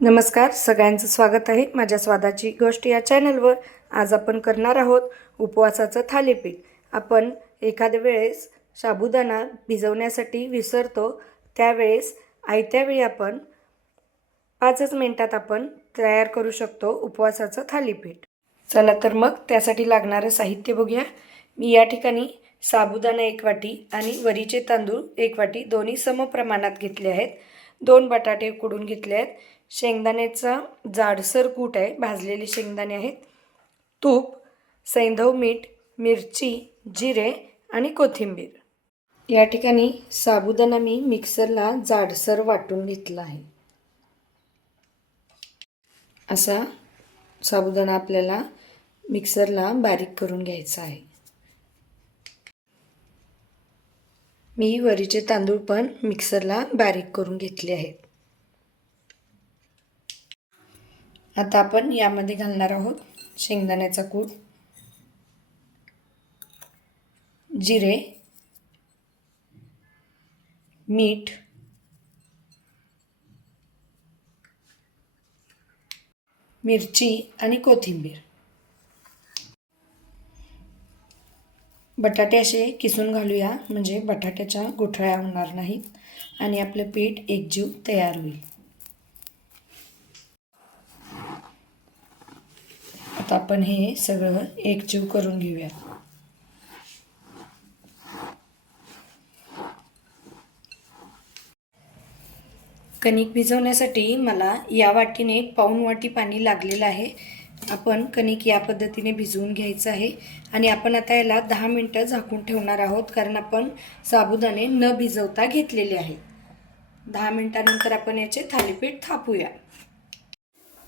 नमस्कार, सगळ्यांचं स्वागत आहे माझ्या स्वादाची गोष्ट या चॅनलवर. आज आपण करणार आहोत उपवासाचं थालीपीठ. आपण एखाद्या वेळेस साबुदाणा भिजवण्यासाठी विसरतो, त्यावेळेस आयत्या वेळी आपण 5च मिनिटात आपण तयार करू शकतो उपवासाचं थालीपीठ. चला तर मग त्यासाठी लागणारं साहित्य बघूया. मी या ठिकाणी साबुदाणा 1 वाटी आणि वरीचे तांदूळ 1 वाटी दोन्ही समप्रमाणात घेतले आहेत. 2 बटाटे उकडून घेतले आहेत. शेंगदाण्याचा जाडसर कूट आहे, भाजलेले शेंगदाणे आहेत. तूप, सैंधव मीठ, मिरची, जिरे आणि कोथिंबीर. या ठिकाणी साबुदाणा मी मिक्सरला जाडसर वाटून घेतला आहे. असा साबुदाणा आपल्याला मिक्सरला बारीक करून घ्यायचा आहे. मी वरीचे तांदूळ पण मिक्सरला बारीक करून घेतले आहेत. आता आपण यामध्ये घालणार आहोत शेंगदाण्याचा कूट, जिरे, मीठ, मिरची आणि कोथिंबीर. बटाटे असे किसून घालूया, म्हणजे बटाट्याच्या गुठळ्या होणार नाहीत आणि आपलं पीठ एकजीव तयार होईल. आता आपण हे सगळं एकजीव करून घेऊया. कणिक भिजवण्यासाठी मला या वाटीने पाऊण वाटी पाणी लागलेलं आहे. आपण कणिक या पद्धतीने भिजवून घ्यायचं आहे आणि आपण आता याला 10 मिनिटं झाकून ठेवणार आहोत, कारण आपण साबुदाणे न भिजवता घेतलेले आहेत. 10 मिनिटानंतर आपण याचे थालीपीठ थापूया.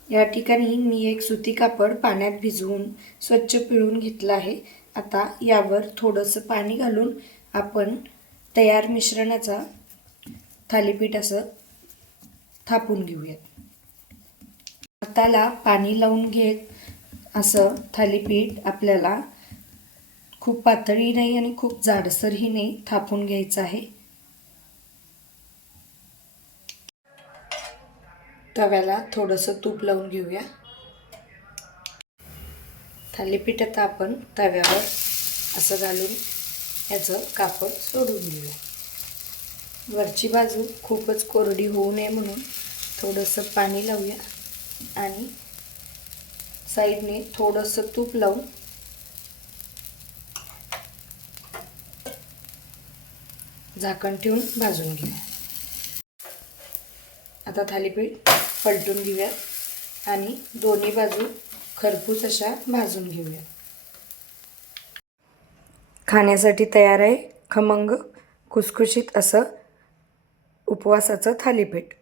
या ठिकाणी मी एक सुती कापड पाण्यात भिजवून स्वच्छ पिळून घेतलं आहे. आता यावर थोडंसं पाणी घालून आपण तयार मिश्रणाचा थालीपीठ असं थापून घेऊयात. हाताला पाणी लावून घेत असं थालीपीठ आपल्याला खूप पातळही नाही आणि खूप जाडसरही नाही थापून घ्यायचं आहे. तव्याला थोडंसं तूप लावून घेऊया. थालीपीठ आता आपण तव्यावर असं घालून याचं कापड सोडून घेऊया. वरची बाजू खूपच कोरडी होऊ नये म्हणून थोडंसं पाणी लावूया आणि साईडने थोडंसं तूप लावून झाकण ठेवून भाजून घेऊया. आता थालीपीठ पलटून घेऊया आणि दोन्ही बाजू खरपूस अशा भाजून घेऊया. खाण्यासाठी तयार आहे खमंग खुसखुशीत असं उपवासाचं थालीपीठ.